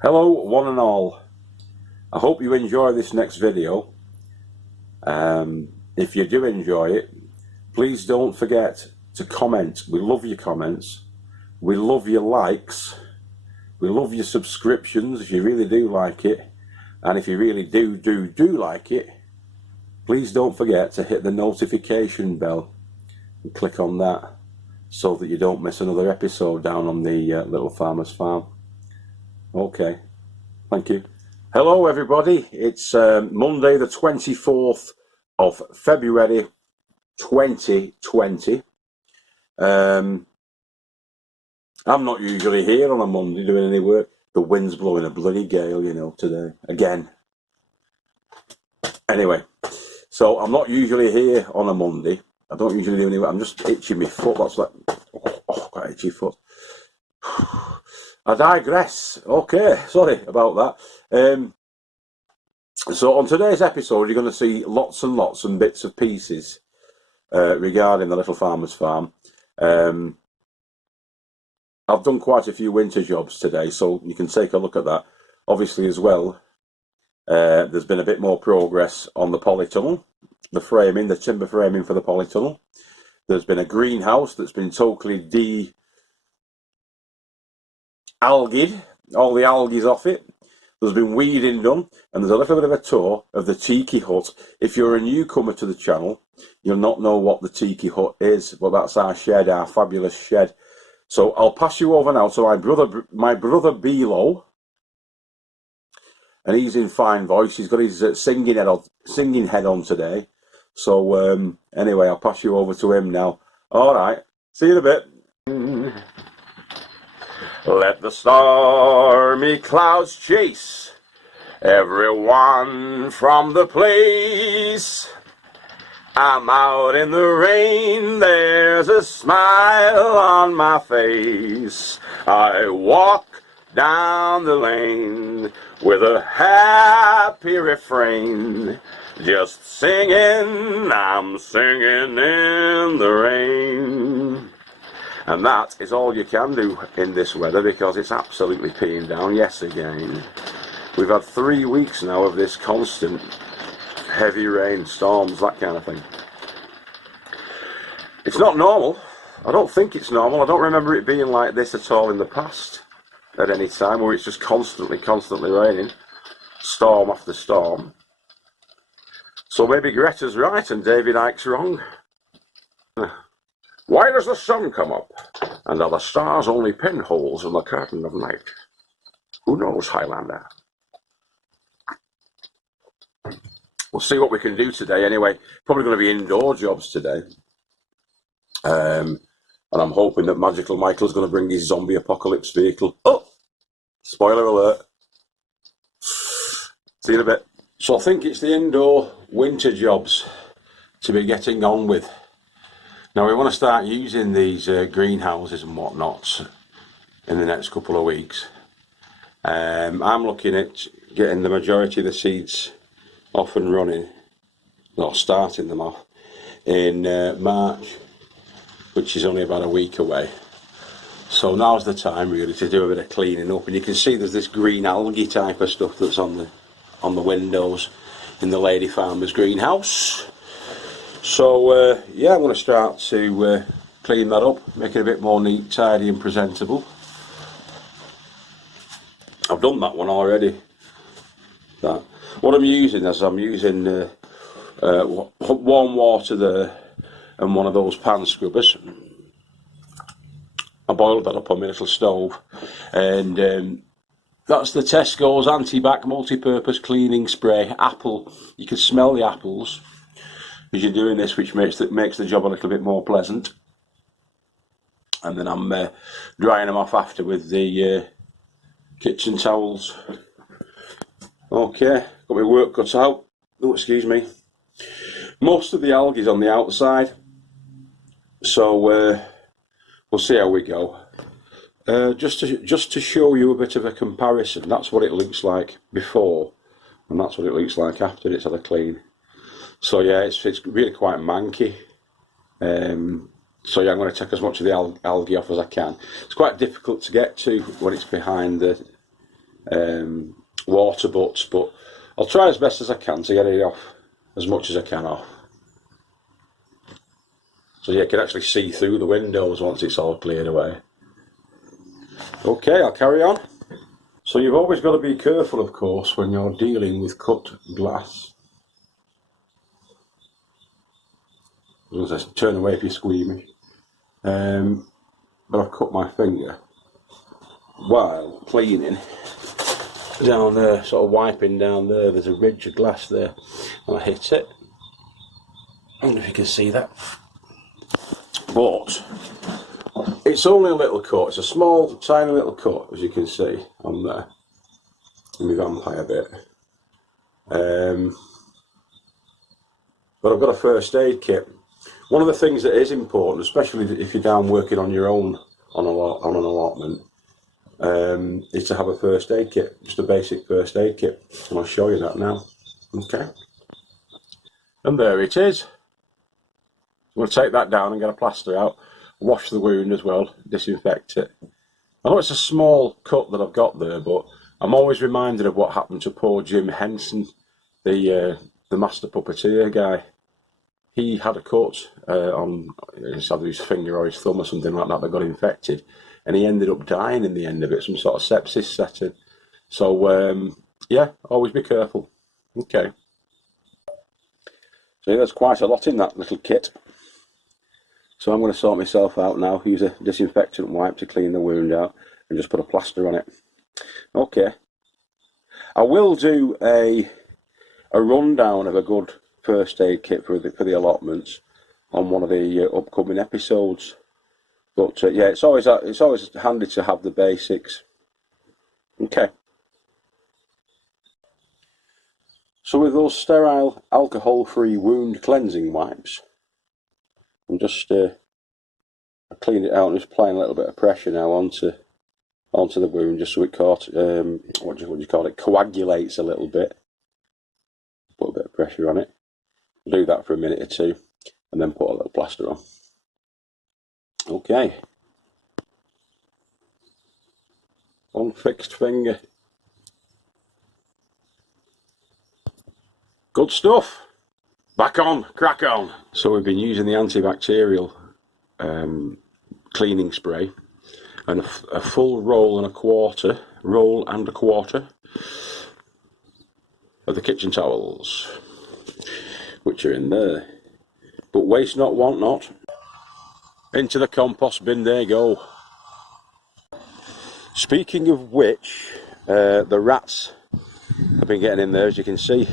Hello one and all. I hope you enjoy this next video. If you do enjoy it, please don't forget to comment. We love your comments. We love your likes. We love your subscriptions if you really do like it. And if you really do like it, please don't forget to hit the notification bell and click on that so that you don't miss another episode down on the Little Farmer's Farm. Okay, thank you. Hello everybody, it's Monday the 24th of February 2020. I'm not usually here on a Monday doing any work. The wind's blowing a bloody gale, you know, today, again. Anyway, so I'm not usually here on a Monday. I don't usually do any work. I'm just itching my foot. That's like, oh, got an itchy foot. I digress. Okay, sorry about that. So on today's episode, you're going to see lots and lots and bits of pieces regarding the Little Farmer's Farm. I've done quite a few winter jobs today, so you can take a look at that. Obviously, as well, there's been a bit more progress on the polytunnel, the framing, the timber framing for the polytunnel. There's been a greenhouse that's been totally de-algaed, all the algae off it. There's been weeding done, and there's a little bit of a tour of the Tikki Hut. If you're a newcomer to the channel, you'll not know what the Tikki Hut is, but that's our shed, our fabulous shed. So I'll pass you over now to my brother Bilo, and he's in fine voice. He's got his singing head on today. So anyway, I'll pass you over to him now. All right, see you in a bit. Let the stormy clouds chase everyone from the place. I'm out in the rain, there's a smile on my face. I walk down the lane with a happy refrain, just singing, I'm singing in the rain. And that is all you can do in this weather because it's absolutely peeing down. Yes, again. We've had 3 weeks now of this constant heavy rain, storms, that kind of thing. It's not normal. I don't think it's normal. I don't remember it being like this at all in the past at any time, where it's just constantly raining, storm after storm. So maybe Greta's right and David Icke's wrong. Why does the sun come up, and are the stars only pinholes in the curtain of night? Who knows, Highlander? We'll see what we can do today anyway. Probably going to be indoor jobs today. And I'm hoping that Magical Michael's going to bring his zombie apocalypse vehicle. Oh! Spoiler alert. See you in a bit. So I think it's the indoor winter jobs to be getting on with. Now we want to start using these greenhouses and whatnot in the next couple of weeks. I'm looking at getting the majority of the seeds off and running, or starting them off, in March, which is only about a week away. So now's the time really to do a bit of cleaning up, and you can see there's this green algae type of stuff that's on the windows in the lady farmer's greenhouse. So yeah, I'm going to start to clean that up, make it a bit more neat, tidy and presentable. I've done that one already. What I'm using is warm water there and one of those pan scrubbers. I boiled that up on my little stove, and that's the Tesco's Anti-Bac multi-purpose cleaning spray. Apple, you can smell the apples as you're doing this, which makes the job a little bit more pleasant. And then I'm drying them off after with the kitchen towels. Okay, got my work cut out. Oh, excuse me. Most of the algae is on the outside, so we'll see how we go. Just to show you a bit of a comparison, that's what it looks like before, and that's what it looks like after it's had a clean. So yeah, it's really quite manky. So yeah, I'm going to take as much of the algae off as I can. It's quite difficult to get to when it's behind the water butts, but I'll try as best as I can to get it off as much as I can off. So yeah, you can actually see through the windows once it's all cleared away. Okay, I'll carry on. So you've always got to be careful, of course, when you're dealing with cut glass. Just turn away if you're squeamish. But I've cut my finger while cleaning. Down there, sort of wiping down there, there's a ridge of glass there, and I hit it. I don't know if you can see that. But it's only a little cut, it's a small, tiny little cut, as you can see on there, in my vampire bit. But I've got a first aid kit. One of the things that is important, especially if you're down working on your own on an allotment, is to have a first aid kit, just a basic first aid kit, and I'll show you that now. Okay. And there it is. I'm going to take that down and get a plaster out, wash the wound as well, disinfect it. I know it's a small cut that I've got there, but I'm always reminded of what happened to poor Jim Henson, the master puppeteer guy. He had a cut on either his finger or his thumb or something like that got infected, and he ended up dying in the end of it, some sort of sepsis setting. So yeah, always be careful. Okay. So yeah, there's quite a lot in that little kit. So I'm going to sort myself out now, use a disinfectant wipe to clean the wound out and just put a plaster on it. Okay. I will do a rundown of a good first aid kit for the allotments on one of the upcoming episodes. But yeah, it's always handy to have the basics. Okay. So with those sterile alcohol-free wound cleansing wipes, I'm just I cleaned it out and just applying a little bit of pressure now onto the wound, just so it what do you call it, coagulates a little bit. Put a bit of pressure on it. Do that for a minute or two, and then put a little plaster on. Okay. Unfixed finger. Good stuff. Back on, crack on. So we've been using the antibacterial cleaning spray, and a full roll and a quarter of the kitchen towels, which are in there. But waste not, want not. Into the compost bin they go. Speaking of which, the rats have been getting in there, as you can see,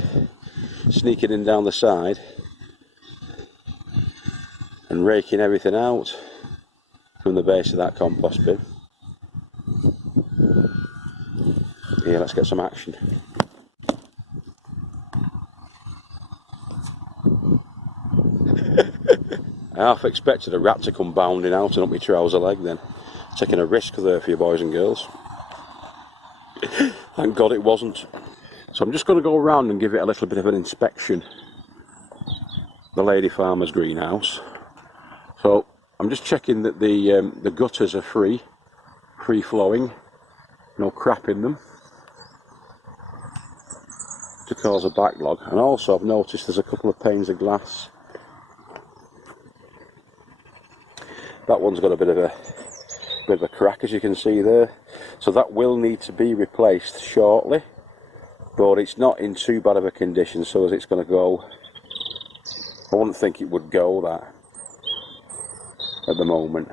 sneaking in down the side and raking everything out from the base of that compost bin. Yeah, let's get some action. I half expected a rat to come bounding out and up my trouser leg then. Taking a risk there for you boys and girls. Thank God it wasn't. So I'm just going to go around and give it a little bit of an inspection. The lady farmer's greenhouse. So I'm just checking that the gutters are free flowing, no crap in them to cause a backlog. And also I've noticed there's a couple of panes of glass. That one's got a bit of a crack, as you can see there. So that will need to be replaced shortly, but it's not in too bad of a condition, so as it's going to go, I wouldn't think it would go that at the moment,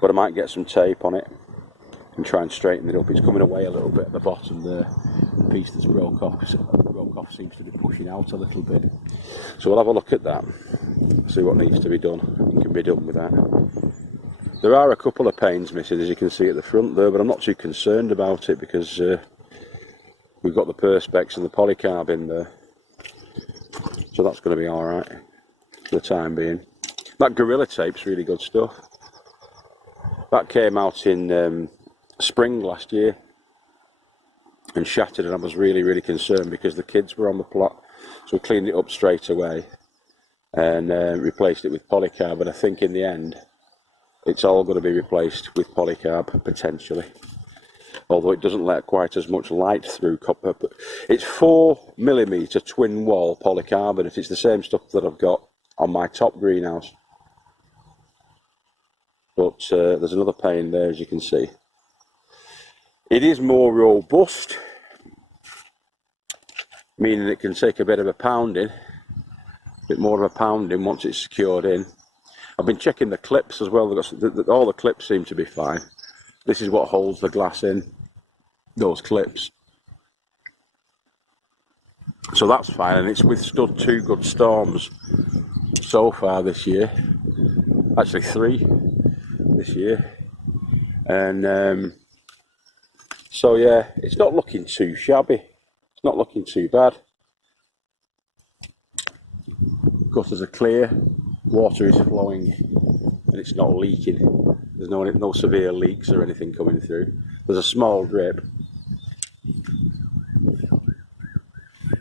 but I might get some tape on it and try and straighten it up. It's coming away a little bit at the bottom there. The piece that's broke off seems to be pushing out a little bit, so we'll have a look at that, see what needs to be done and can be done with that. There are a couple of panes missing, as you can see at the front there, but I'm not too concerned about it because we've got the perspex and the polycarb in there, so that's going to be alright for the time being. That Gorilla Tape's really good stuff. That came out in spring last year and shattered, and I was really concerned because the kids were on the plot, so we cleaned it up straight away and replaced it with polycarb, and I think in the end it's all going to be replaced with polycarb, potentially. although it doesn't let quite as much light through. It's 4mm twin wall polycarbonate. It's the same stuff that I've got on my top greenhouse. But there's another pane there, as you can see. It is more robust, meaning it can take a bit of a pounding, once it's secured in. I've been checking the clips as well. All the clips seem to be fine. This is what holds the glass in, those clips. So that's fine, and it's withstood 2 good storms so far this year. Actually 3 this year. And so yeah, it's not looking too shabby. It's not looking too bad. Gutters are clear, water is flowing, and it's not leaking. There's no severe leaks or anything coming through. There's a small drip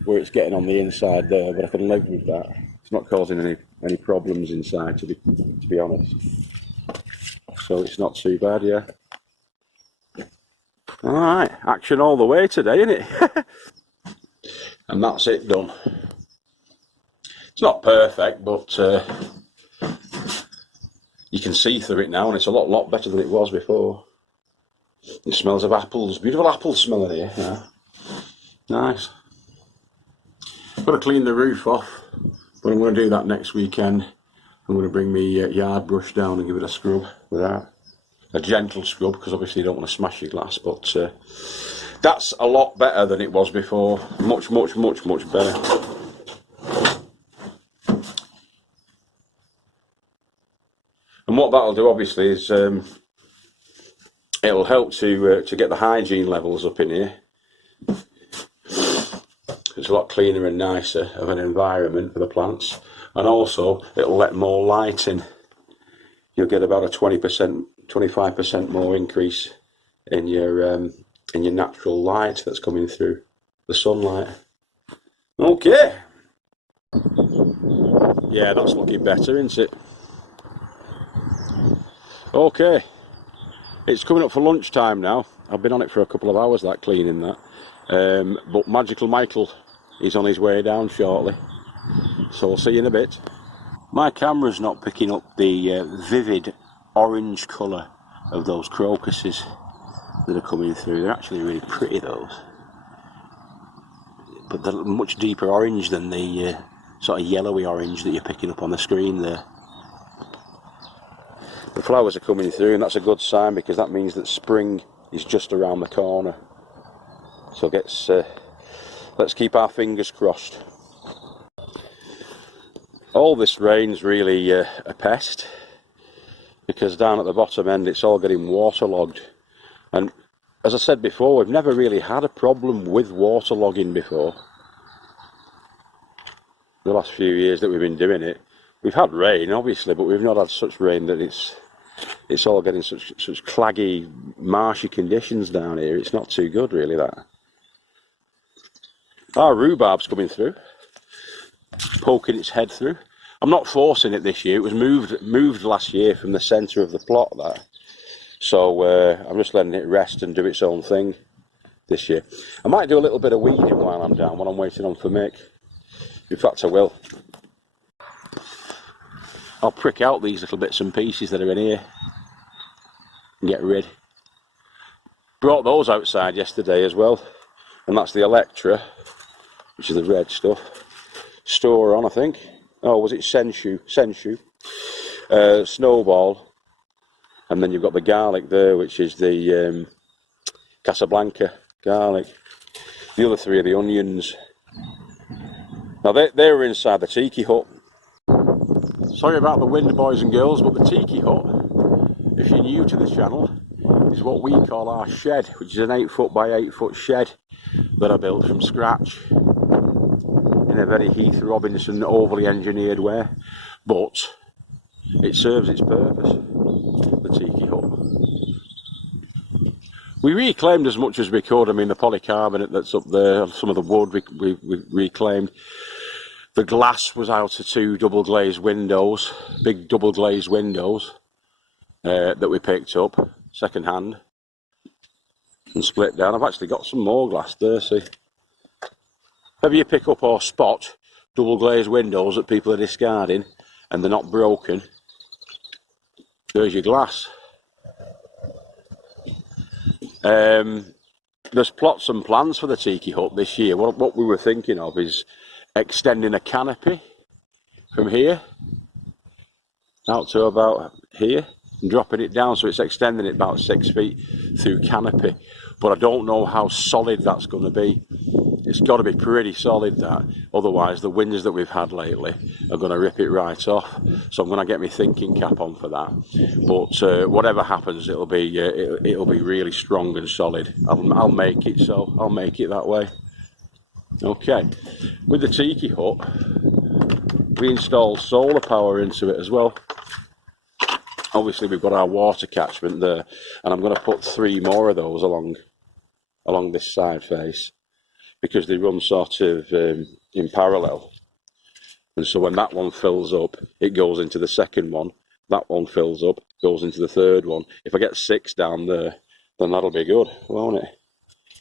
where it's getting on the inside there, but I can live with that. It's not causing any problems inside, to be honest. So it's not too bad, yeah. Alright, action all the way today, isn't it? And that's it done. It's not perfect, but you can see through it now, and it's a lot better than it was before. It smells of apples. Beautiful apple smell in here. Yeah. Nice. I've got to clean the roof off, but I'm going to do that next weekend. I'm going to bring my yard brush down and give it a scrub with that. A gentle scrub, because obviously you don't want to smash your glass, but that's a lot better than it was before. Much better. And what that'll do, obviously, is it'll help to get the hygiene levels up in here. It's a lot cleaner and nicer of an environment for the plants, and also it'll let more light in. You'll get about a 20%, 25% more increase in your natural light that's coming through the sunlight. Okay. Yeah, that's looking better, isn't it? Okay, it's coming up for lunchtime now. I've been on it for a couple of hours, that cleaning that. But Magical Michael is on his way down shortly, so I'll see you in a bit. My camera's not picking up the vivid orange colour of those crocuses that are coming through. They're actually really pretty, those, but they're much deeper orange than the sort of yellowy orange that you're picking up on the screen there. The flowers are coming through, and that's a good sign, because that means that spring is just around the corner. So let's keep our fingers crossed. All this rain's really a pest, because down at the bottom end it's all getting waterlogged. And as I said before, we've never really had a problem with waterlogging before. The last few years that we've been doing it, we've had rain obviously, but we've not had such rain that it's all getting such claggy, marshy conditions down here. It's not too good, really, that. Our rhubarb's coming through, poking its head through. I'm not forcing it this year. It was moved last year from the centre of the plot, that. So I'm just letting it rest and do its own thing this year. I might do a little bit of weeding while I'm down, while I'm waiting on for Mick. In fact, I will. I'll prick out these little bits and pieces that are in here and get rid. Brought those outside yesterday as well, and that's the Electra, which is the red stuff. Store on, I think. Oh, was it Senshu? Snowball, and then you've got the garlic there, which is the Casablanca garlic. The other 3 are the onions. Now they were inside the Tiki Hut. Sorry about the wind, boys and girls, but the Tiki Hut, if you're new to the channel, is what we call our shed, which is an 8-foot by 8-foot shed that I built from scratch in a very Heath Robinson overly engineered way. But it serves its purpose, the Tiki Hut. We reclaimed as much as we could. I mean, the polycarbonate that's up there, some of the wood we reclaimed. The glass was out of 2 double glazed windows, big double glazed windows that we picked up second hand. and split down. I've actually got some more glass there, see. If you pick up or spot double glazed windows that people are discarding and they're not broken, there's your glass. There's plots and plans for the Tiki Hut this year. What we were thinking of is extending a canopy from here out to about here and dropping it down, so it's extending it about 6 feet through canopy. But I don't know how solid that's going to be. It's got to be pretty solid, that. Otherwise, the winds that we've had lately are going to rip it right off. So I'm going to get my thinking cap on for that. But whatever happens, it'll be really strong and solid. I'll make it so. I'll make it that way. Okay. With the Tiki Hut, we installed solar power into it as well. Obviously, we've got our water catchment there, and I'm going to put 3 more of those along this side face, because they run sort of in parallel. And so when that one fills up, it goes into the second one. That one fills up, goes into the third one. If I get 6 down there, then that'll be good, won't it?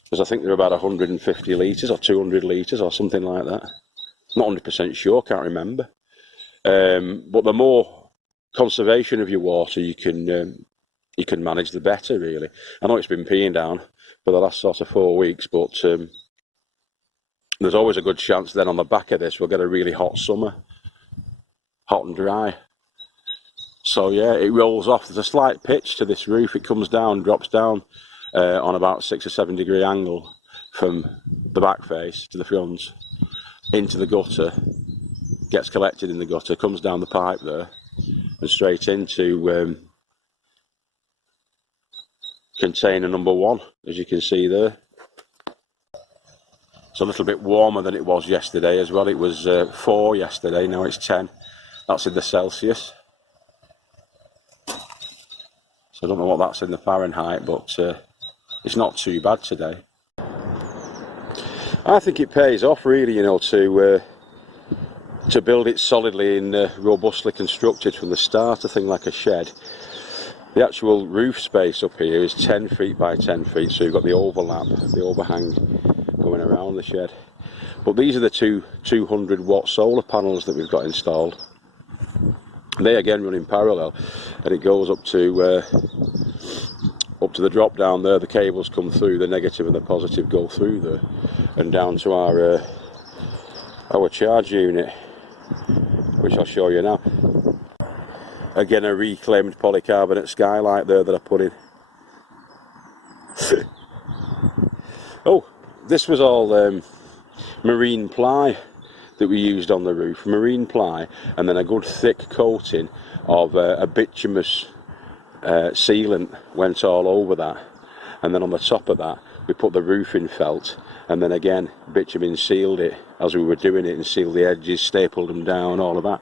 Because I think they're about 150 litres or 200 litres or something like that. Not 100% sure, can't remember. But the more conservation of your water you can manage, the better, really. I know it's been peeing down for the last sort of 4 weeks, but there's always a good chance then on the back of this we'll get a really hot summer, hot and dry. So yeah, it rolls off. There's a slight pitch to this roof. It comes down, drops down on about 6 or 7 degree angle from the back face to the front into the gutter, gets collected in the gutter, comes down the pipe there and straight into container number 1, as you can see there. It's a little bit warmer than it was yesterday as well. It was 4 yesterday, now it's 10. That's in the Celsius. So I don't know what that's in the Fahrenheit, but it's not too bad today. I think it pays off, really, you know, to build it solidly and robustly constructed from the start, a thing like a shed. The actual roof space up here is 10 feet by 10 feet, so you've got the overlap, the overhang going around the shed. But these are the 200 watt solar panels that we've got installed. They again run in parallel, and it goes up to the drop down there. The cables come through, the negative and the positive go through there, and down to our charge unit, which I'll show you now. Again, a reclaimed polycarbonate skylight there that I put in. Oh, this was all marine ply that we used on the roof. Marine ply, and then a good thick coating of a bituminous sealant went all over that. And then on the top of that, we put the roofing felt, and then again, bitumen sealed it as we were doing it, and sealed the edges, stapled them down, all of that.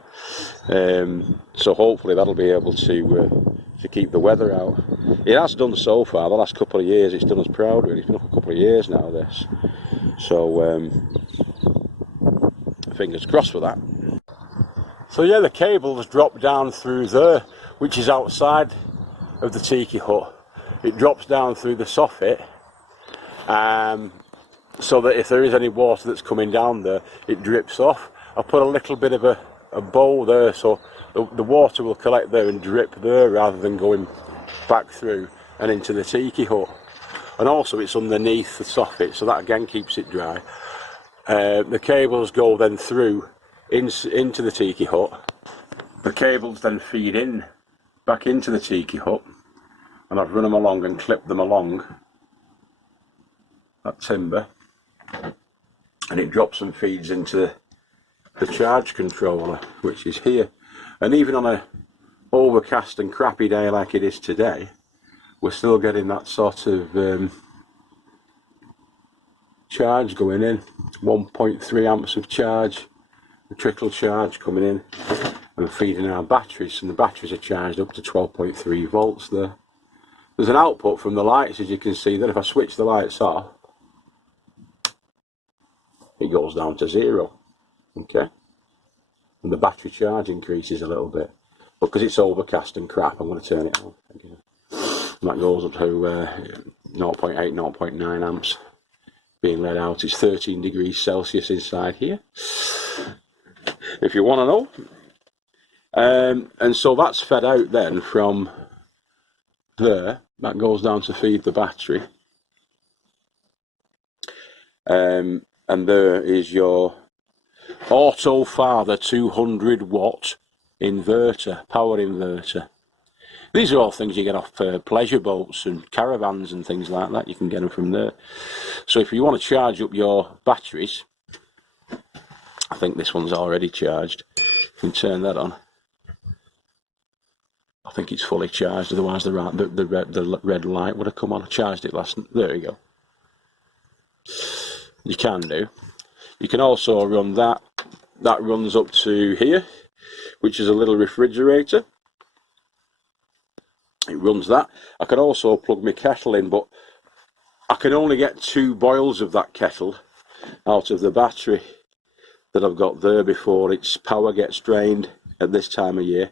So hopefully that'll be able to keep the weather out. It has done so far. The last couple of years, it's done us proud, really. It's been up a couple of years now, this. So fingers crossed for that. So yeah, the cables drop down through there, which is outside of the Tiki Hut. It drops down through the soffit, so that if there is any water that's coming down there, it drips off. I put a little bit of a bowl there, so the water will collect there and drip there rather than going back through and into the Tiki Hut. And also it's underneath the soffit, so that again keeps it dry. The cables go then through into the Tiki Hut. The cables then feed in back into the Tiki Hut, and I've run them along and clipped them along that timber, and it drops and feeds into the charge controller, which is here. And even on a overcast and crappy day like it is today, we're still getting that sort of charge going in. 1.3 amps of charge, a trickle charge coming in and feeding our batteries, and the batteries are charged up to 12.3 volts there. There's an output from the lights, as you can see, that if I switch the lights off, it goes down to 0. Okay, and the battery charge increases a little bit, but because it's overcast and crap, I'm going to turn it on again. And that goes up to 0.8, 0.9 amps being let out. It's 13 degrees Celsius inside here, if you want to know. And so that's fed out then from there. That goes down to feed the battery. And there is your Auto Father 200 watt inverter, power inverter. These are all things you get off pleasure boats and caravans and things like that. You can get them from there. So if you want to charge up your batteries, I think this one's already charged. You can turn that on. I think it's fully charged, otherwise the red light would have come on. I charged it last. There you go. You can do. You can also run that. That runs up to here, which is a little refrigerator. It runs that. I can also plug my kettle in, but I can only get 2 boils of that kettle out of the battery that I've got there before its power gets drained at this time of year,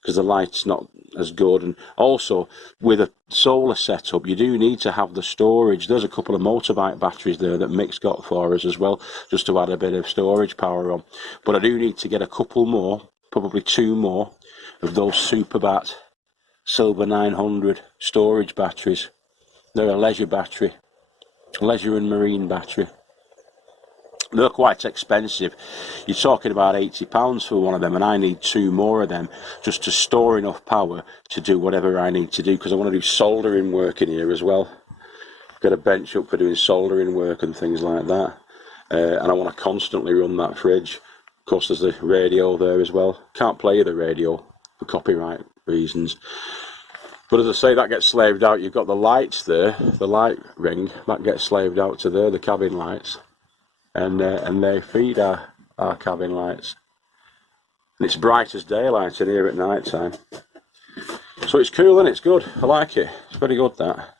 because the light's not as good. And also with a solar setup, you do need to have the storage. There's a couple of motorbike batteries there that Mick's got for us as well, just to add a bit of storage power on. But I do need to get a couple more, probably 2 more of those Superbat Silver 900 storage batteries. They're a leisure battery, leisure and marine battery. They're quite expensive. You're talking about £80 for one of them, and I need 2 more of them just to store enough power to do whatever I need to do, because I want to do soldering work in here as well. Got a bench up for doing soldering work and things like that, and I want to constantly run that fridge. Of course, there's the radio there as well. Can't play the radio for copyright reasons. But as I say, that gets slaved out. You've got the lights there, the light ring, that gets slaved out to there, the cabin lights. And they feed our cabin lights. And it's bright as daylight in here at night time. So it's cool and it's good. I like it. It's very good, that.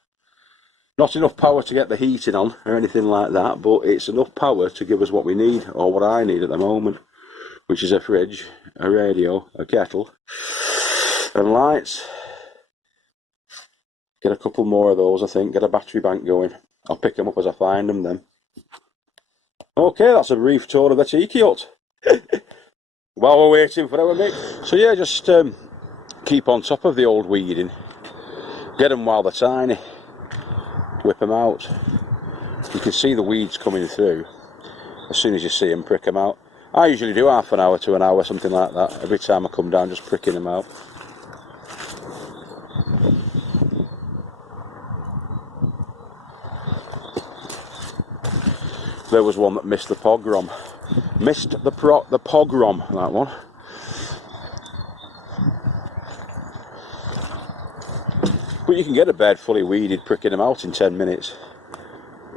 Not enough power to get the heating on or anything like that, but it's enough power to give us what we need, or what I need at the moment, which is a fridge, a radio, a kettle, and lights. Get a couple more of those, I think. Get a battery bank going. I'll pick them up as I find them then. Okay, that's a brief tour of the Tiki Hut. While we're waiting for our Mick. So yeah, just keep on top of the old weeding. Get them while they're tiny. Whip them out. You can see the weeds coming through. As soon as you see them, prick them out. I usually do half an hour to an hour, something like that. Every time I come down, just pricking them out. There was one that missed the pogrom. Missed the pogrom, that one. But you can get a bed fully weeded, pricking them out in 10 minutes.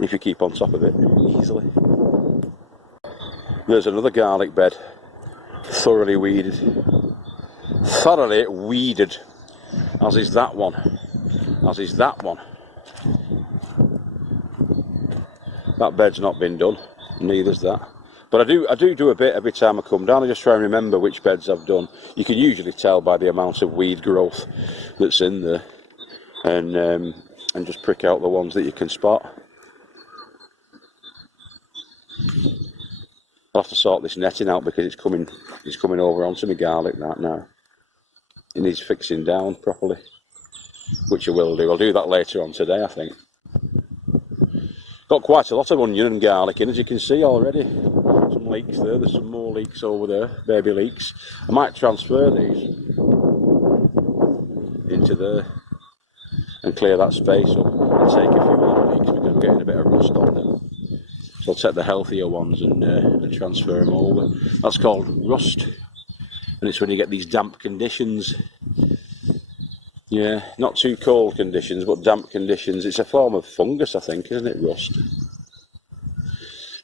If you keep on top of it, easily. There's another garlic bed. Thoroughly weeded. Thoroughly weeded. As is that one. As is that one. That bed's not been done, neither's that. But I do a bit every time I come down. I just try and remember which beds I've done. You can usually tell by the amount of weed growth that's in there, and just prick out the ones that you can spot. I'll have to sort this netting out because it's coming over onto my garlic that now. It needs fixing down properly, which I will do. I'll do that later on today, I think. Got quite a lot of onion and garlic in, as you can see already. Some leeks there, there's some more leeks over there, baby leeks. I might transfer these into there and clear that space up and take a few more leeks because we're getting a bit of rust on them. So I'll take the healthier ones and transfer them over. That's called rust, and it's when you get these damp conditions. Yeah, not too cold conditions, but damp conditions. It's a form of fungus, I think, isn't it, rust?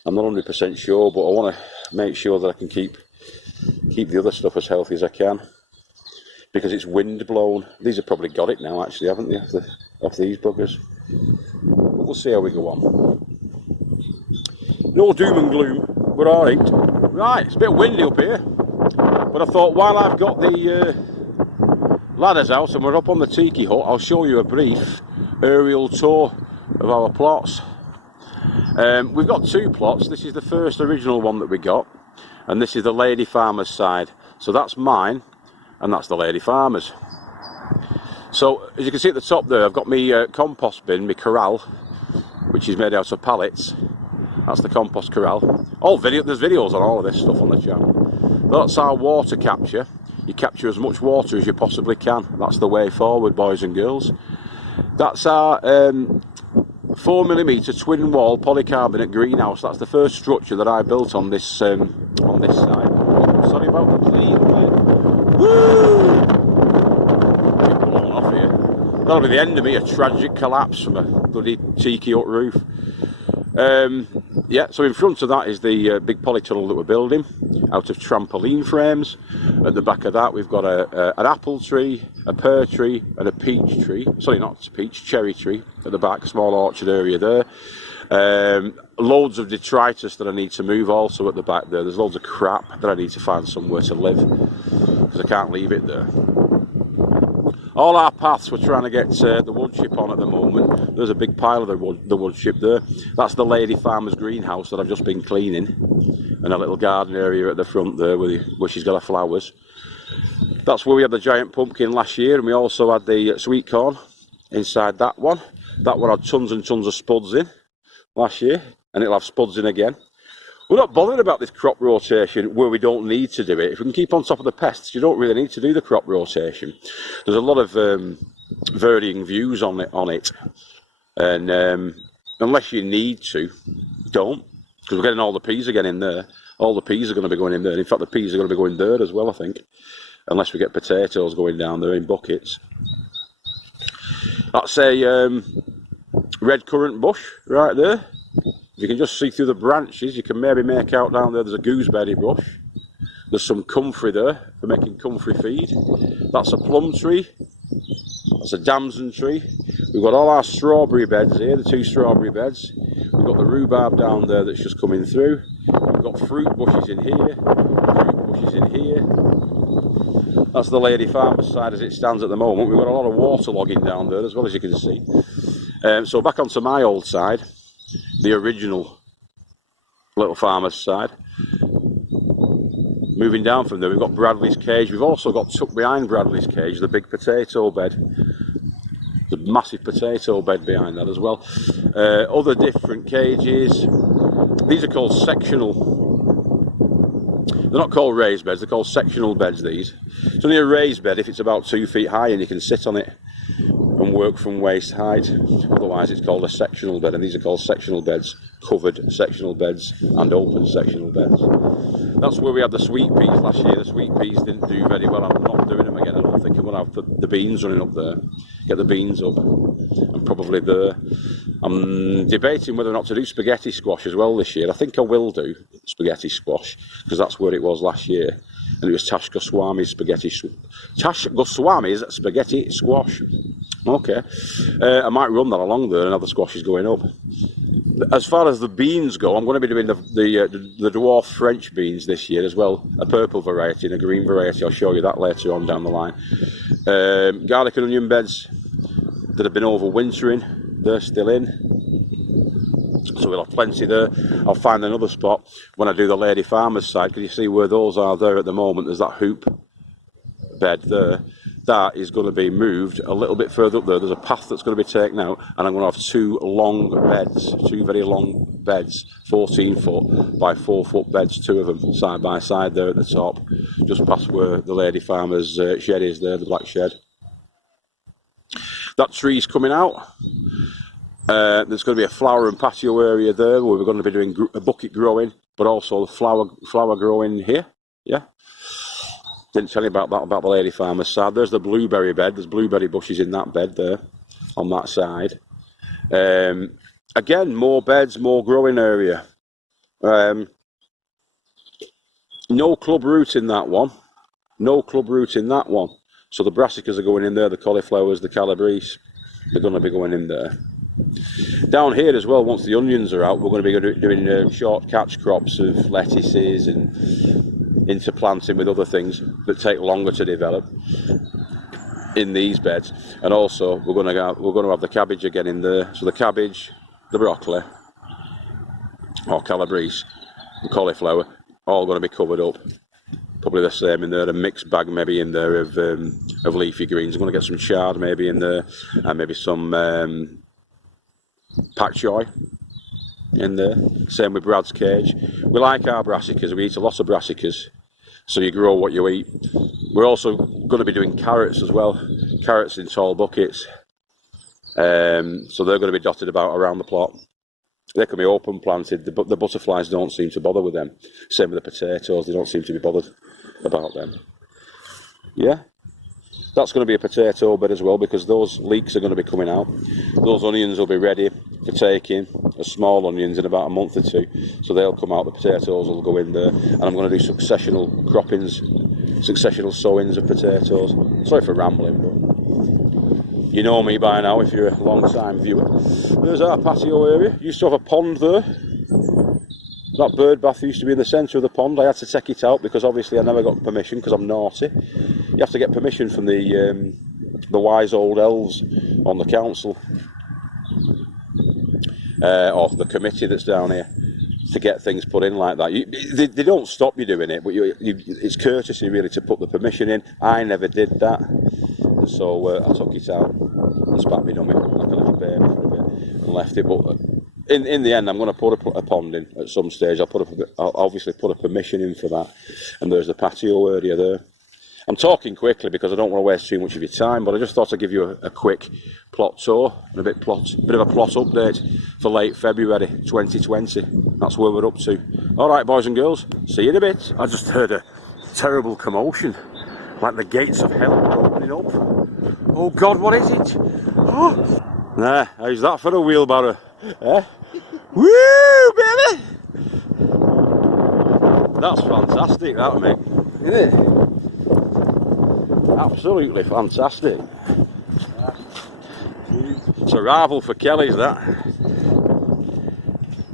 I'm not 100% sure, but I want to make sure that I can keep the other stuff as healthy as I can. Because it's wind blown. These have probably got it now, actually, haven't they, off these buggers? But we'll see how we go on. No doom and gloom, we're alright. Right, it's a bit windy up here. But I thought, while I've got the ladders out and we're up on the Tiki Hut, I'll show you a brief aerial tour of our plots. We've got two plots. This is the first original one that we got, and this is the lady farmer's side. So that's mine, and that's the lady farmer's. So as you can see at the top there, I've got my compost bin, my corral, which is made out of pallets. That's the compost corral. There's videos on all of this stuff on the channel. That's our water capture. You capture as much water as you possibly can. That's the way forward, boys and girls. That's our 4mm twin wall polycarbonate greenhouse. That's the first structure that I built on this side. Sorry about the clean. Woo! Blowing off here. That'll be the end of me, a tragic collapse from a bloody Tiki Hut roof. Yeah, so in front of that is the big polytunnel that we're building out of trampoline frames. At the back of that we've got an apple tree, a pear tree and a peach tree. Sorry, not a peach, cherry tree at the back, small orchard area there. Loads of detritus that I need to move also at the back there. There's loads of crap that I need to find somewhere to live because I can't leave it there. All our paths we're trying to get the wood chip on at the moment. There's a big pile of the wood chip there. That's the lady farmer's greenhouse that I've just been cleaning, and a little garden area at the front there where she's got her flowers. That's where we had the giant pumpkin last year, and we also had the sweet corn inside that one. That one had tons and tons of spuds in last year, and it'll have spuds in again. We're not bothered about this crop rotation where we don't need to do it. If we can keep on top of the pests, you don't really need to do the crop rotation. There's a lot of varying views on it, and unless you need to, don't, because we're getting all the peas again in there. All the peas are going to be going in there. And in fact, the peas are going to be going there as well, I think, unless we get potatoes going down there in buckets. That's a red currant bush right there. You can just see through the branches, you can maybe make out down there there's a gooseberry bush. There's some comfrey there for making comfrey feed. That's a plum tree. That's a damson tree. We've got all our strawberry beds here, the two strawberry beds. We've got the rhubarb down there that's just coming through. We've got fruit bushes in here, fruit bushes in here. That's the lady farmer's side as it stands at the moment. We've got a lot of waterlogging down there as well, as you can see. So back onto my old side. The original little farmer's side. Moving down from there, we've got Bradley's cage. We've also got tucked behind Bradley's cage the big potato bed. The massive potato bed behind that as well. Other different cages. These are called sectional. They're not called raised beds, they're called sectional beds, these. It's only a raised bed if it's about 2 feet high and you can sit on it and work from waist height. Otherwise it's called a sectional bed, and these are called sectional beds, covered sectional beds and open sectional beds. That's where we had the sweet peas last year. The sweet peas didn't do very well. I'm not doing them again. I don't think I'm going to have the beans running up there. Get the beans up and probably there. I'm debating whether or not to do spaghetti squash as well this year. I think I will do spaghetti squash because that's where it was last year. And it was Tash Goswami's spaghetti squash. Okay. I might run that along there and have the squashes going up. As far as the beans go, I'm going to be doing the dwarf French beans this year as well. A purple variety and a green variety. I'll show you that later on down the line. Garlic and onion beds that have been overwintering, they're still in. So we'll have plenty there. I'll find another spot when I do the lady farmer's side. Can you see where those are there at the moment? There's that hoop bed there. That is going to be moved a little bit further up there. There's a path that's going to be taken out, and I'm going to have two long beds, two very long beds, 14 foot by 4 foot beds, two of them side by side there at the top, just past where the lady farmer's shed is there, the black shed. That tree's coming out. There's going to be a flower and patio area there where we're going to be doing a bucket growing, but also the flower growing here. Yeah. Didn't tell you about that, about the lady farmer's side. There's the blueberry bed. There's blueberry bushes in that bed there, on that side. Again, more beds, more growing area. No club root in that one. No club root in that one. So the brassicas are going in there, the cauliflowers, the calabrese. They're going to be going in there. Down here as well, once the onions are out, we're going to be doing short catch crops of lettuces and interplanting with other things that take longer to develop. in these beds, and also we're going to have the cabbage again in there. So the cabbage, the broccoli, or calabrese, the cauliflower, all going to be covered up. Probably the same in there. A mixed bag maybe in there of leafy greens. I'm going to get some chard maybe in there, and maybe some pak choy in there. Same with Brad's cage. We like our brassicas. We eat a lot of brassicas. So you grow what you eat. We're also going to be doing carrots as well. Carrots in tall buckets. So they're going to be dotted about around the plot. They can be open planted. The butterflies don't seem to bother with them. Same with the potatoes. They don't seem to be bothered about them. Yeah. That's going to be a potato bed as well, because those leeks are going to be coming out. Those onions will be ready for taking, as small onions, in about a month or two. So they'll come out, the potatoes will go in there. And I'm going to do successional croppings, successional sowings of potatoes. Sorry for rambling, but you know me by now if you're a long time viewer. There's our patio area. Used to have a pond there. That bird bath used to be in the centre of the pond. I had to take it out because obviously I never got permission because I'm naughty. You have to get permission from the wise old elves on the council, or the committee that's down here, to get things put in like that. They don't stop you doing it, but it's courtesy really to put the permission in. I never did that, and so I took it out and spat me dummy like a little baby for a bit and left it. But in the end, I'm going to put a pond in at some stage. I'll obviously put a permission in for that, and there's the patio area there. I'm talking quickly because I don't want to waste too much of your time, but I just thought I'd give you a quick plot tour and a bit of a plot update for late February 2020. That's where we're up to. All right, boys and girls, see you in a bit. I just heard a terrible commotion, like the gates of hell were opening up. Oh God, what is it? Oh. Nah, how's that for a wheelbarrow? Eh? Woo, baby! That's fantastic, that, mate. Isn't it? Absolutely fantastic. It's a rival for Kelly's, that.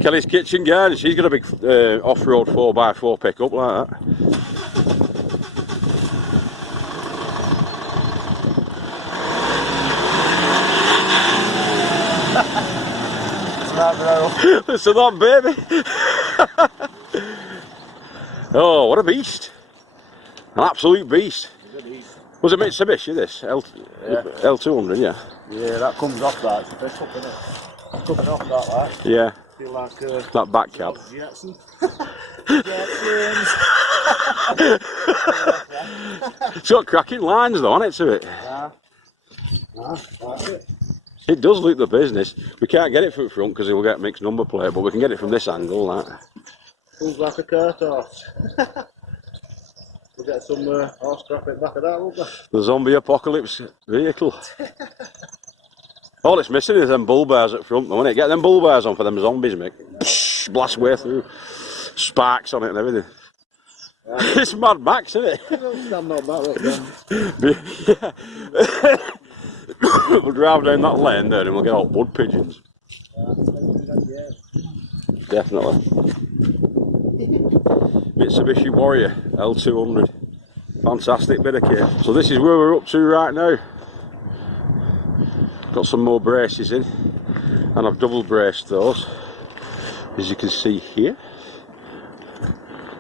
Kelly's Kitchen Garden. She's got a big off-road 4x4 pickup like that. Listen to that, baby. Oh, what a beast. An absolute beast. Was it Mitsubishi, this? L200, yeah. Yeah, that comes off that. It's a bit up, isn't it? Coming off that, like. Yeah. Feel like that back cab. Jetson. It's got cracking lines though, hasn't it, to it? Yeah. That's it. It does look the business. We can't get it from front because it will get mixed number plate, but we can get it from this angle, that. Comes like a cart horse. We'll get some horse traffic back of that, won't we? The zombie apocalypse vehicle. All it's missing is them bull bars at front, though, isn't it? Get them bull bars on for them zombies, mate. Blast way through. Sparks on it and everything. Yeah. It's Mad Max, isn't it? I'm not that Yeah. We'll drive down that lane there and we'll get all wood pigeons. Definitely. Mitsubishi Warrior L200. Fantastic bit of kit. So this is where we're up to right now. Got some more braces in, and I've double braced those, as you can see here.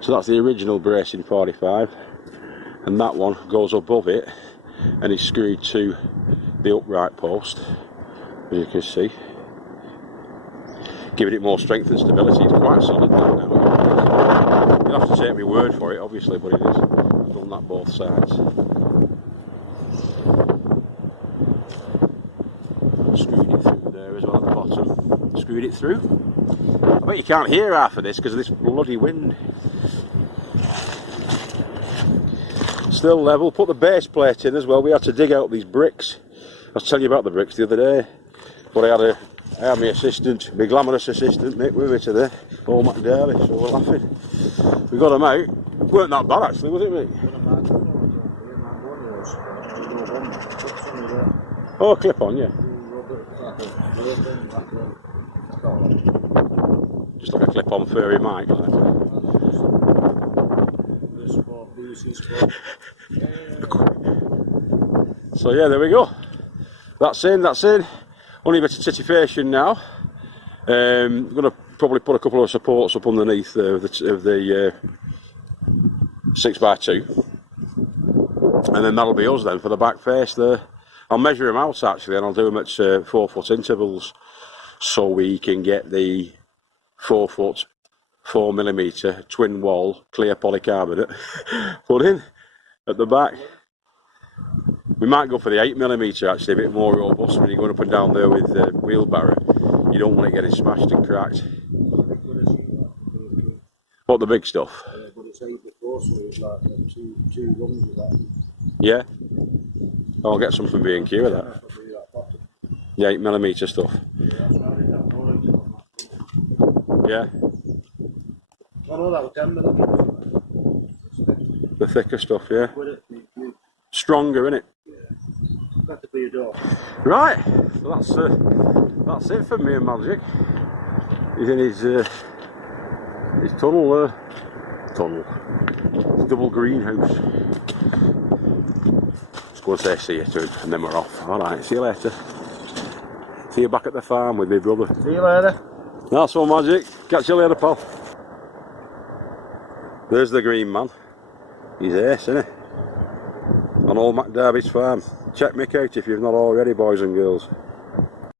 So that's the original bracing 45, and that one goes above it and it's screwed to the upright post, as you can see, giving it more strength and stability. It's quite solid right now. You'll have to take my word for it, obviously, but it is. I've done that both sides. Screwed it through there as well at the bottom. Screwed it through. I bet you can't hear half of this because of this bloody wind. Still level. Put the base plate in as well. We had to dig out these bricks. I was telling you about the bricks the other day, but I had my assistant, my glamorous assistant, Mick, with me today, old McDarley, so we're laughing. We got them out. Weren't that bad actually, was it, mate? Oh, clip on, yeah. Just like a clip on furry mic, like. So yeah, there we go. That's in. Only a bit of titifation now. I'm going to probably put a couple of supports up underneath of the 6x2, and then that'll be us then for the back face there. I'll measure them out actually, and I'll do them at 4 foot intervals, so we can get the 4 foot 4mm twin wall clear polycarbonate put in at the back. We might go for the 8mm actually, a bit more robust when you're going up and down there with the wheelbarrow. You don't want it getting smashed and cracked. What, the big stuff? But it's 8 before, so it's like two runs with that. Yeah. I'll get some from B&Q with that. The 8mm stuff. Yeah. I know that was 10mm. The thicker stuff, yeah. Stronger, innit? Better for your door. Right, so that's it for me and Magic. He's in his tunnel there. His double greenhouse. Let's go and say see you to him and then we're off. Alright, see you later. See you back at the farm with me brother. See you later. That's all, Magic. Catch you later, pal. There's the green man. He's ace, isn't he? On old McDarby's farm. Check Mick out if you've not already, boys and girls.